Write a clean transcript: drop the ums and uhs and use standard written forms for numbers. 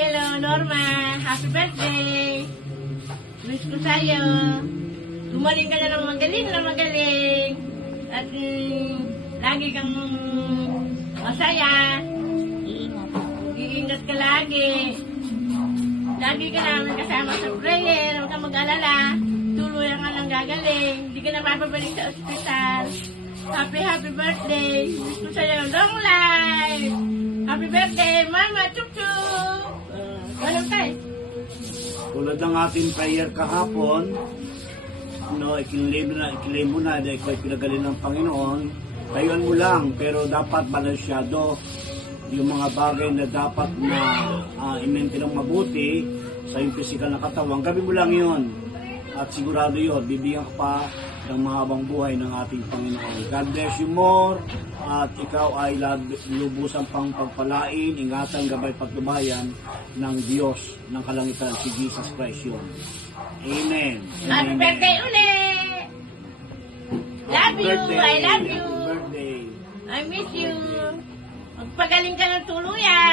hello, Norma. Happy birthday. Wish ko sa'yo. Gumaling ka na magaling. At lagi kang masaya. Iingat ka lagi. Lagi ka namin kasama sa prayer. Huwag kang mag-alala. Tuluyan ka lang gagaling. Hindi ka na mapabalik sa ospital. Happy birthday. Wish ko sa'yo long life. Happy birthday, Mama. Chup-chup. Walang tayo. Tulad ng ating prayer kahapon, ikinlay mo na dahil ikaw ay pinagaling ng Panginoon. Tayuan mo lang, pero dapat balansyado yung mga bagay na dapat na i-maintain ng mabuti sa iyong physical na katawan. Gawin mo lang yun. At sigurado yun, bibigyan ka pa ng mahabang buhay ng ating Panginoon. God bless you more. At ikaw ay lubusan pang pagpalain, ingatan, gabay, patnubayan ng Diyos ng kalangitan, si Jesus Christ yun. Amen. Happy birthday ulit! Love you! I love you! Happy birthday! I miss you! Magpagaling ka ng tuluyan!